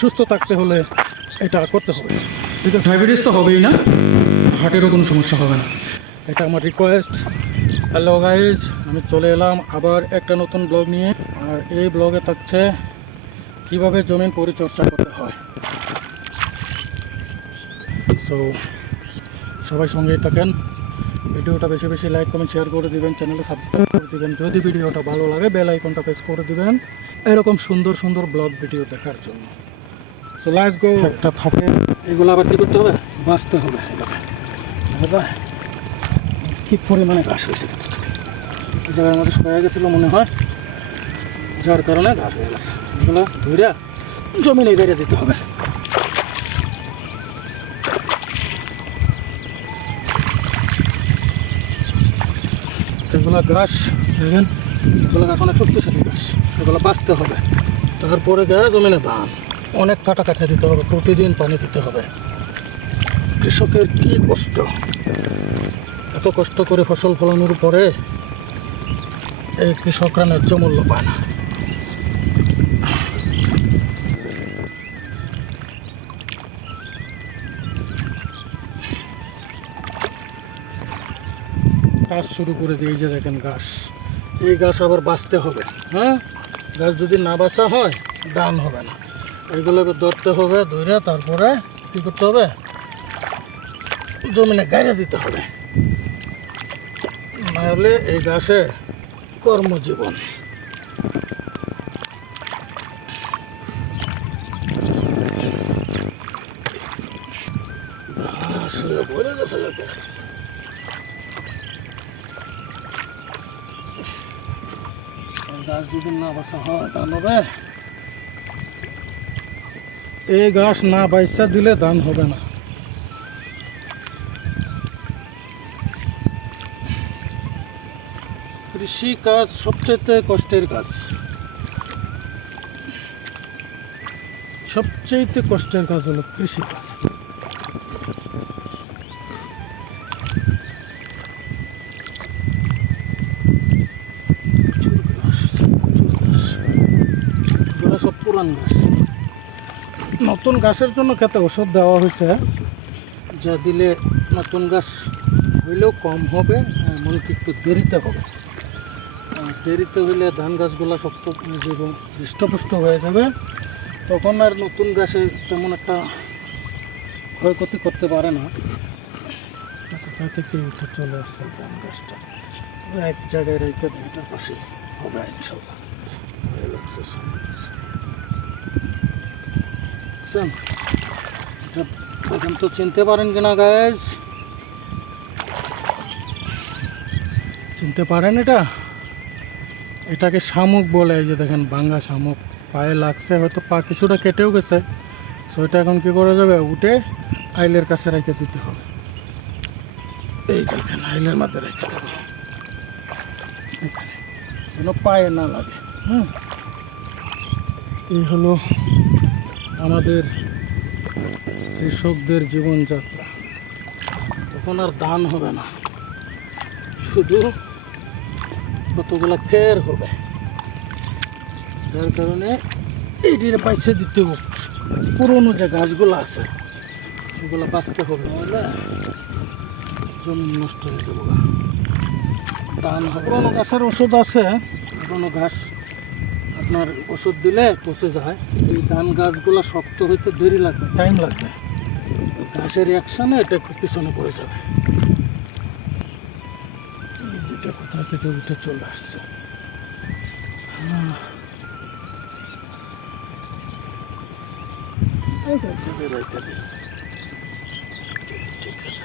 সুস্থ থাকতে হলে এটা করতে হবে। ঠিক আছে, ডায়াবেটিস তো হবেই না, হার্টেরও কোনো সমস্যা হবে না, এটা আমার রিকোয়েস্ট। হ্যালো গাইজ, আমি চলে এলাম আবার একটা নতুন ব্লগ নিয়ে। আর এই ব্লগে থাকছে কীভাবে জমিন পরিচর্যা করতে হয়। সো সবাই সঙ্গেই থাকেন, ভিডিওটা বেশি বেশি লাইক কমেন্ট শেয়ার করে দিবেন, চ্যানেলটা সাবস্ক্রাইব করে দিবেন, যদি ভিডিওটা ভালো লাগে বেল আইকনটা প্রেস করে দিবেন এরকম সুন্দর সুন্দর ব্লগ ভিডিও দেখার জন্য। So let's go. একটা থাকে, এগুলো আবার কী করতে হবে, বাঁচতে হবে। এভাবে কী পরিমাণে ঘাস হয়েছে, এই জায়গার মধ্যে শুয়ে গেছিলো মনে হয়, যার কারণে ঘাস হয়ে গেছে। এগুলো ধরে জমিনে বেড়ে দিতে হবে। এগুলো ঘাস দেখেন, এগুলো ঘাস অনেক শক্তিশালী ঘাস, এগুলো বাঁচতে হবে। তারপরে গায়ে জমিনে ধান অনেক কাটা কাটা দিতে হবে, প্রতিদিন পানি দিতে হবে। কৃষকের কি কষ্ট, এত কষ্ট করে ফসল ফলানোর পরে এই কৃষকরা ন্যায্য মূল্য পায় না। কাজ শুরু করে দিয়ে যে দেখেন ঘাস, এই ঘাস আবার বাঁচতে হবে। হ্যাঁ, ঘাস যদি না বাঁচা হয় ধান হবে না। এইগুলোকে ধরতে হবে, ধরে তারপরে কী করতে হবে, জমিনে গাড়িয়ে দিতে হবে, নাহলে এই ঘাসে কর্মজীবন। ঘাস হয়ে ভরে গেছে লোকের। গাছ যদি না বাঁচা হয় ধান হবে, এই গাছ না বাইসা দিলে ধান হবে না। কৃষি কাজ সবচেয়ে কষ্টের কাজ, সবচেয়ে কষ্টের কাজ হলো কৃষি কাজ। এগুলো সব পুরান ঘাস, নতুন ঘাসের জন্য খেতে ওষুধ দেওয়া হয়েছে, যা দিলে নতুন ঘাস হইলেও কম হবে, এমনকি একটু দেরিতে হবে। দেরিতে হইলে ধান গাছগুলো শক্ত এবং হৃষ্টপুষ্ট হয়ে যাবে, তখন আর নতুন গাছে তেমন একটা ক্ষয়ক্ষতি করতে পারে না। কোথা থেকে উঠে চলে আসছে ধান গাছটা, এক জায়গায় রেখে এটার পাশে হবে ইনশাল্লাহ। হয়ে লাগছে এটা, এখন তো চিনতে পারেন কিনা গাইজ, চিনতে পারেন এটা, এটাকে শামুক বলে। এই যে দেখেন ভাঙ্গা শামুক, পায়ে লাগছে, হয়তো পা কিছুটা কেটেও গেছে। সো এটা এখন কী করা যাবে, উঠে আইলের কাছে রেখে দিতে হবে। এই দেখেন আইলের মধ্যে রেখে দেবো, এখানে যেন পায়ে না লাগে। এই হলো আমাদের কৃষকদের জীবনযাত্রা। তখন আর ধান হবে না, শুধু কতগুলো খের হবে, যার কারণে এইটির পাইছে দিতে পুরোনো যে গাছগুলো আছে ওগুলো বাঁচতে হবে, নাহলে জমিন নষ্ট হয়ে যাবো। ধান হবে, পুরোনো গাছের ওষুধ আছে, পুরোনো ঘাস আপনার ওষুধ দিলে পচে যায়। এই ধান গাছগুলো শক্ত হইতে দেরি লাগবে, টাইম লাগবে, ঘাসের অ্যাকশনে এটা একটু পিছনে পড়ে যাবে। এই দুটা কোথা থেকে উঠে চলে আসছে, রেখে দিই, ঠিক আছে।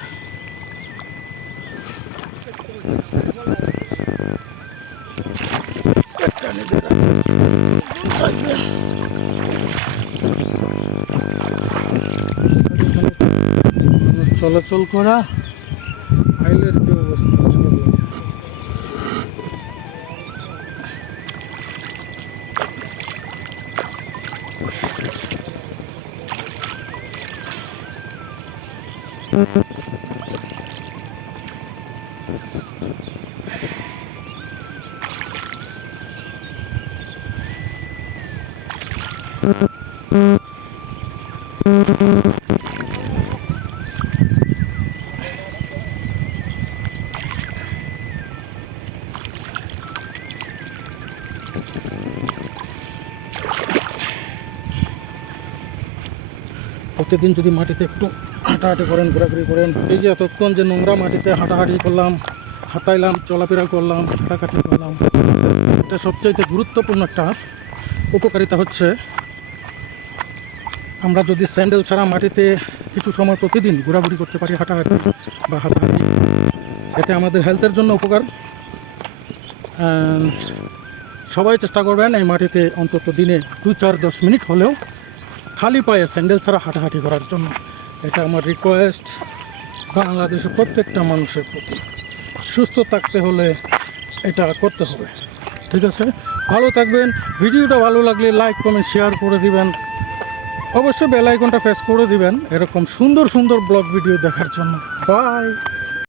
মানুষ চলাচল করা, আইলের কি অবস্থা, প্রতিদিন যদি মাটিতে একটু হাঁটাহাঁটি করেন, ঘোরাঘুরি করেন, এই যে এতক্ষণ যে নোংরা মাটিতে হাঁটাহাঁটি করলাম, হাঁটাইলাম, চলাফেরা করলাম, হাঁটাকাটি করলাম, এটা সবচাইতে গুরুত্বপূর্ণ একটা উপকারিতা হচ্ছে আমরা যদি স্যান্ডেল ছাড়া মাটিতে কিছু সময় প্রতিদিন ঘোরাঘুরি করতে পারি, হাঁটাহাঁটি বা হাঁটাহাঁটি, এতে আমাদের হেলথের জন্য উপকার। সবাই চেষ্টা করবেন এই মাটিতে অন্তত দিনে 2-4-10 মিনিট হলেও খালি পায়ে স্যান্ডেল ছাড়া হাঁটাহাঁটি করার জন্য। এটা আমার রিকোয়েস্ট বাংলাদেশের প্রত্যেকটা মানুষের প্রতি। সুস্থ থাকতে হলে এটা করতে হবে, ঠিক আছে? ভালো থাকবেন। ভিডিওটা ভালো লাগলে লাইক, কমেন্ট, শেয়ার করে দিবেন। অবশ্যই বেল আইকনটা প্রেস করে দিবেন এরকম সুন্দর সুন্দর ব্লগ ভিডিও দেখার জন্য। বাই।